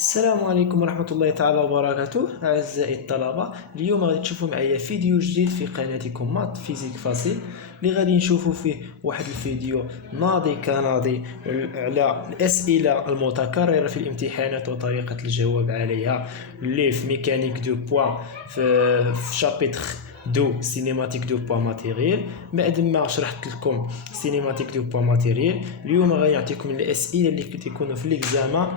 السلام عليكم ورحمة الله تعالى وبركاته أعزائي الطلبة. اليوم غادي تشوفوا معايا فيديو جديد في قناتكم مات فيزيك فاسيل، اللي غادي نشوفوا فيه واحد الفيديو ناضي كناضي على الأسئلة المتكررة في الامتحانات وطريقة الجواب عليها، اللي في ميكانيك دو بوا في شابيتر دو سينيماتيك دو بوا ماتيريال. بعد ما شرحت لكم سينيماتيك دو بوا ماتيريال، اليوم غادي نعطيكم الاسئله اللي تكونوا في ليكزامان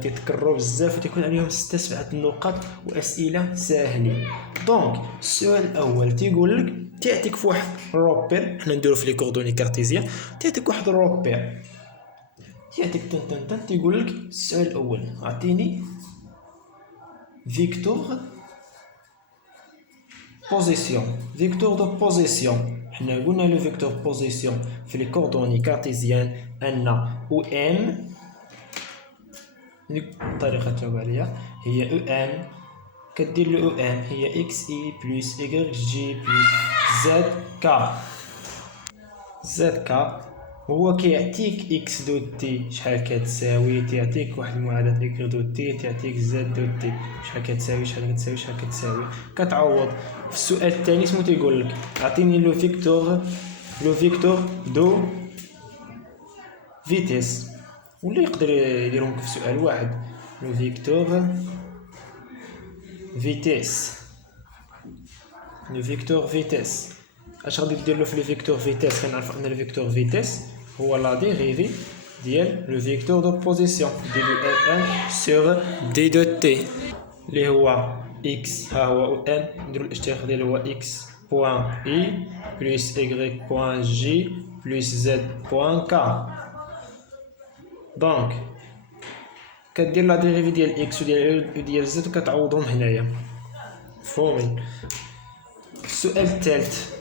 تتكرروا بزاف وتكون عليهم 6 7 النقاط واسئله ساهلين. دونك السؤال الاول تيقول لك تعطيك في واحد الروبير، حنا نديرو في لي كوردوني كارتيزيان، تعطيك واحد الروبير يعطيك تن تيقول لك السؤال الاول اعطيني فيكتور بوزيسيون. فيكتور دو بوزيسيون، حنا قلنا لو فيكتور بوزيسيون في لي كوردوني كارتيزيان ان او ام، الطريقه تجاوب عليها هي او ام، كدير لو او ام هي اكس اي بلس اي جي بلس زد كا. زد كا هو كيعطيك اكس دو تي شحال كتساوي، تيعطيك واحد المعادله اكس دو تي، تعطيك زد دو تي شحال كتساوي شحال كتساوي. كتعوض في السؤال الثاني سمو تيقول لك اعطيني لو فيكتور دو فيتيس، ولا يقدر يديرهم في سؤال واحد لو فيكتور فيتيس. لو فيكتور فيتيس اش غادي دير له في لو فيكتور فيتيس؟ كنعرف ان لو فيكتور فيتيس هو لا ديريفي ديال لو فيكتور دو بوزيسيون دي لو ان سور دي دو تي اللي هو اكس، ها هو او ان، نديرو الاشتراك ديالو هو اكس بوان اي بلس ايغريك بوان جي بلس زد بوان كا. دونك كدير لا ديريفي ديال اكس وديال زد وكتعوضهم هنايا مفهومين. السؤال الثالث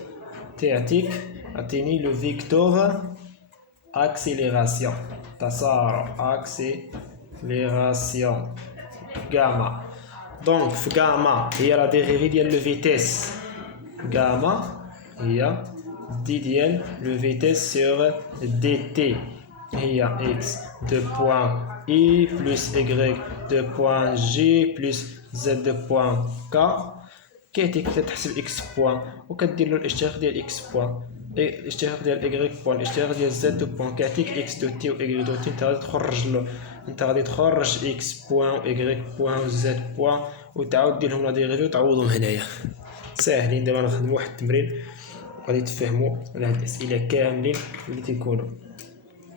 تعطيك اعطيني لو فيكتور اكسيليراسيون، تسارع اكسيليراسيون غاما. دونك في غاما هي لا ديريفي ديال لو فيتيس، غاما هي دي ديال لو فيتيس سور دي تي، هي اكس دو بوان اي بلس ايغريك دو بوان جي بلس زد دو بوان كا. كيعطيك تحسب اكس بوان وكدير له الاشتراك ديال اكس بوان، الاشتراك ديال ايغريك بوان، الاشتراك ديال زد دو بوان، كيعطيك اكس دو تي و ايغريك دو تي. انت غادي تخرج له، انت غادي تخرج اكس بوان و ايغريك بوان و زد بوان وتعاود ديرهم لا ديريفي وتعوضهم هنايا. ساهلين. دابا نخدمو واحد التمرين وغادي تفهموا على هاد الاسئله كاملين اللي تيكونوا.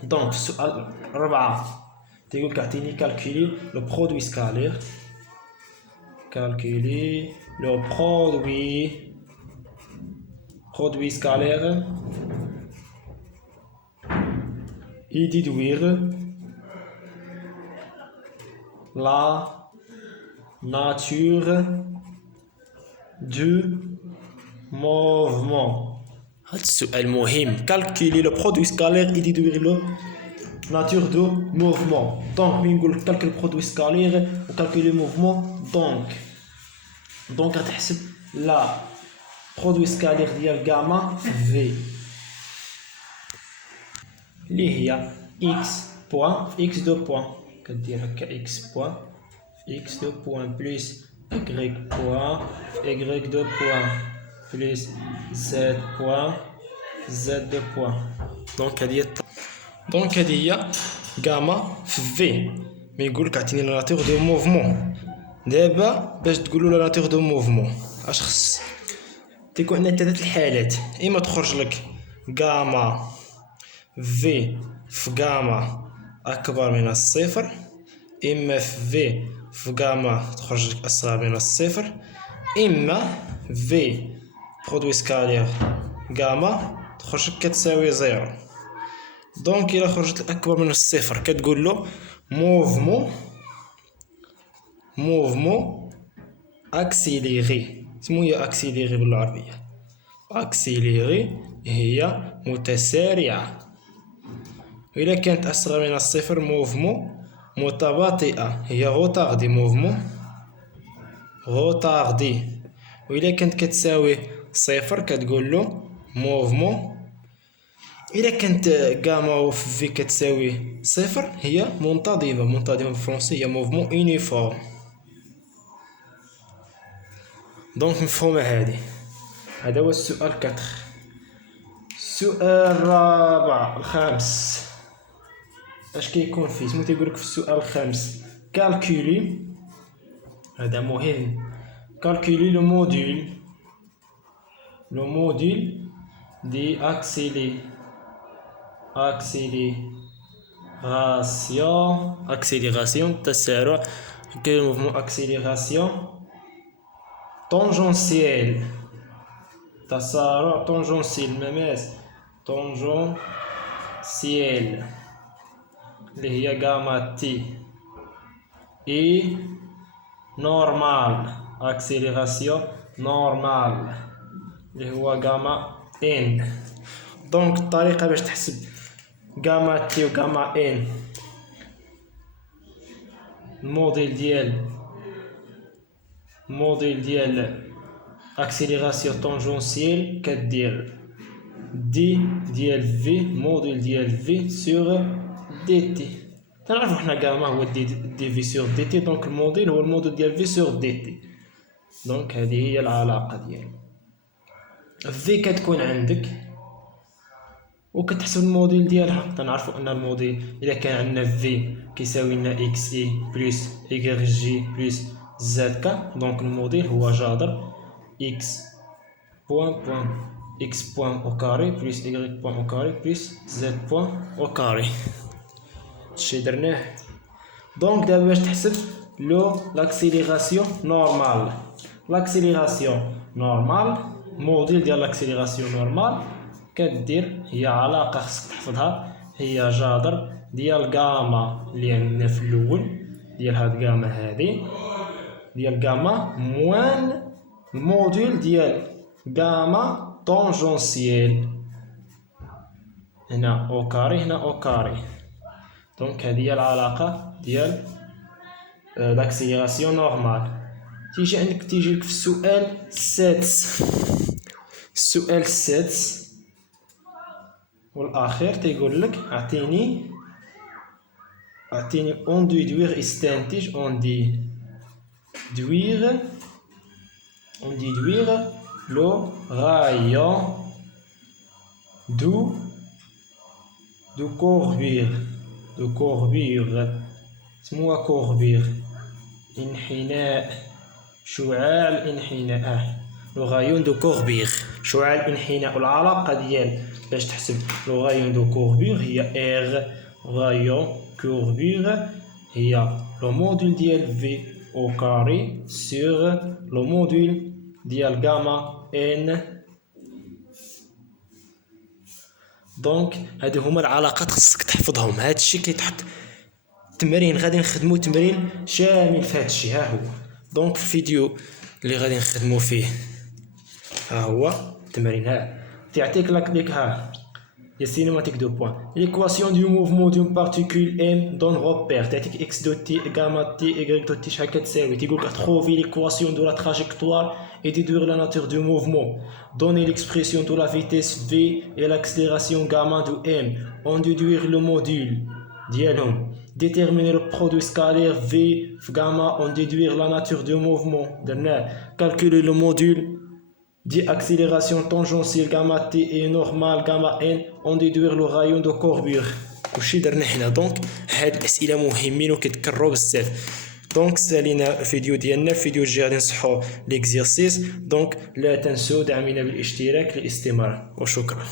دونك السؤال 4 تيقول لك اعطيني كالكولي لو برودوي سكالير. calculer le produit scalaire et déduire la nature du mouvement. هذا السؤال مهم. calculer le produit scalaire et déduire la nature du mouvement. Donc نقول لك calculer le produit scalaire و calculer le mouvement. دونك غتحسب لا برودوي سكالير ديال غاما في اللي هي اكس بوان في اكس دو بوان، كدير هكا اكس بوان في اكس دو بوان بلس ايغريك بوان في ايغريك دو بوان بلس زد بوان زد دو بوان. دونك هادي هي غاما في مي يقولك عطيني لا ناتور دو موفمون. دابا باش تقولوا لا ناتور دو موفمون اش خص؟ تيكون عندنا 3 الحالات، اما تخرج لك غاما في غاما اكبر من الصفر، اما في غاما تخرج لك اصغر من الصفر، اما في برودوي سكالير غاما تخرج لك كتساوي زيرو. دونك الا خرجت لك اكبر من الصفر كتقول له موفمون اكسيليري. شنو هي اكسيليري بالعربيه؟ اكسيليري هي متسارعه، الا كانت اصغر من الصفر موفمون متباطئه هي غوطاردي، موفمون غوطاردي. والا كانت كتساوي صفر كتقول له موفمون إذا كانت غاما في كتساوي صفر هي منتظمة بالفرنسي هي موفمون يونيفورم. دونك مفهومة هذه. هذا هو السؤال 4. السؤال الرابع الخامس اش كيكون فيه؟ سمو تيقولك في السؤال الخامس كالكولي، هذا مهم، كالكولي لو موديل دي accélération تسارع كاين موفمون accélération tangentiel تسارع tangentiel مماس tangentiel اللي هي غاما تي اي نورمال accélération نورمال اللي هو غاما ان. دونك الطريقة باش تحسب غاما تي و غاما ان، الموديل ديال اكسيليراسيون طونجونسيال كدير دي ديال في موديل ديال في سور دي تي. تنعرفو حنا غاما هو دي في سور دي تي، دونك الموديل هو الموديل ديال في سور دي تي. دونك هذه هي العلاقة ديالو. في كتكون عندك وكتحسب الموديل ديالها. تنعرفو ان الموديل اذا كان عندنا في كيساوي لنا اكس اي بلس ايكغيك جي بلس زد كا، دونك الموديل هو جذر اكس بوان اكس بوان او كاري بلس ايكغيك بوان او كاري بلس زد بوان او كاري. هادشي درناه. دونك دابا باش تحسب لاكسيليراسيون نورمال، موديل ديال لاكسيليراسيون نورمال كدير هي علاقة خصك تحفظها، هي جذر ديال غاما اللي عندنا في الاول ديال هاد غاما هادي ديال غاما موان الموديل ديال غاما طونجونسيال، هنا او كاري هنا او كاري. دونك هذه هي العلاقة ديال لاكسيليراسيون نورمال. تيجيلك في السؤال السادس، والاخير تيقول لك اعطيني اون ديدوير استنتج اون ديدوير لو رايون دو كوربير سموها كوربير انحناء شعاع الانحناء لو رايون دو كوربير شعاع الانحناء. والعلاقة ديال باش تحسب لو رايون دو كوربير هي ار رايون كوربير هي لو موديل ديال في او كاري سور لو موديل ديال غاما ان. دونك هادو هما العلاقات خصك تحفظهم. هادشي كيتحط تمرين، غادي نخدمو تمرين شامل في هادشي. ها هو دونك في الفيديو اللي غادي نخدمو فيه ها هو التمرين. ها تعطيك لك ها les cinématiques de points. L'équation du mouvement d'une particule M donne repère. تعطيك x de t, gamma t, y de t شحال كتساوي. تيقولك trouver l'équation de la trajectoire et déduire la nature du mouvement. Donner l'expression de la vitesse v et l'accélération gamma de M. On déduire le module ديالهم. Déterminer le produit scalaire v gamma. On déduire la nature du mouvement. Calculer le module دي accélération tangentielle gamma t et normale gamma n. On déduire le rayon de courbure. كلشي درنا حنا. دونك هاد الاسئله مهمين وكيتكرروا بزاف. دونك سالينا الفيديو ديالنا. الفيديو الجاي غادي نصحوا ليكزيرسيس. دونك لا تنسوا دعمنا بالاشتراك للاستمرار وشكرا.